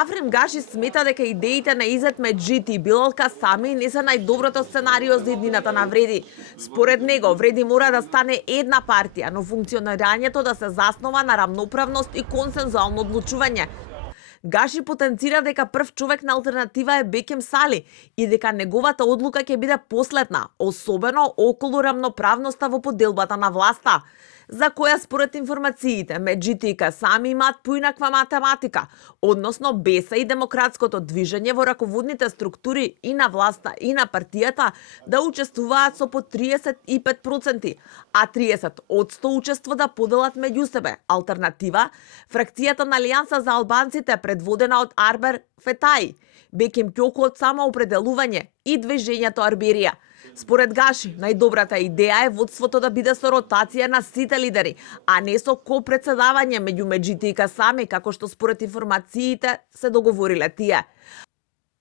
Аврем Гаши смета дека идеите на Изет Меджити и Билал Касами не се најдоброто сценарио за иднината на Вреди. Според него, Вреди мора да стане една партија, но функционирањето да се заснова на рамноправност и консензуално одлучување. Гаши потенцира дека прв човек на алтернатива е Бекем Сали и дека неговата одлука ќе биде последна, особено околу рамноправноста во поделбата на власта, за која според информациите Меджити и Касами имаат поинаква математика, односно БЕСА и демократското движење во раководните структури и на власта и на партијата да учествуваат со по 35%, а 30% учество да поделат меѓу себе. Алтернатива, фракцијата на Алијанса за албанците предводена од Арбер Фетај, Бекем Кјоко од самоопределување и движењето Арберија. Според Гаши, најдобрата идеја е водството да биде со ротација на сите лидери, а не со копредседавање меѓу Меджити и Касами, како што според информациите се договориле тие.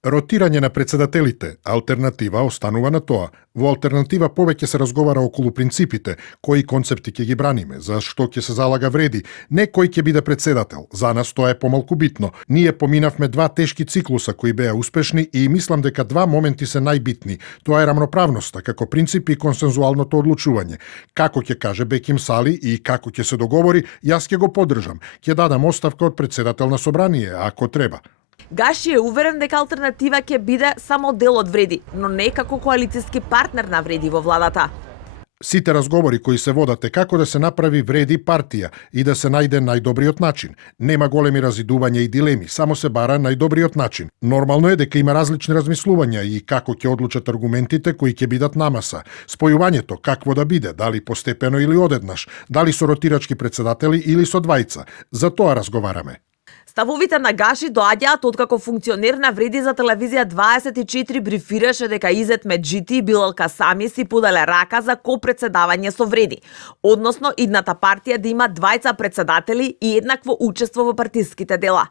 Ротирање на председателите, алтернатива останува на тоа. Во алтернатива повеќе се разговара околу принципите, кои концепти ќе ги браниме, за што ќе се залага Вреди, не кој ќе биде председател. За нас тоа е помалку битно. Ние поминавме 2 тешки циклуса кои беа успешни и мислам дека 2 моменти се најбитни. Тоа е рамноправноста како принцип и консензуалното одлучување. Како ќе каже Бекем Сали и како ќе се договори, јас ќе го поддржам. Ќе дадам оставка од председател на собрание, ако треба. Гаши е уверен дека алтернатива ќе биде само дел од Вреди, но не како коалициски партнер на Вреди во владата. Сите разговори кои се водат е како да се направи Вреди партија и да се најде најдобриот начин. Нема големи разидувања и дилеми, само се бара најдобриот начин. Нормално е дека има различни размислувања и како ќе одлучат аргументите кои ќе бидат на маса. Спојувањето какво да биде, дали постепено или одеднаш, дали со ротирачки председатели или со двајца. За тоа разговараме. Ставовите на Гаши доаѓаат откако функционер на Вреди за телевизија 24 брифираше дека Изет Меджити и Билал Касами си поделе рака за копредседавање со Вреди, односно идната партија да има двајца председатели и еднакво учество во партиските дела.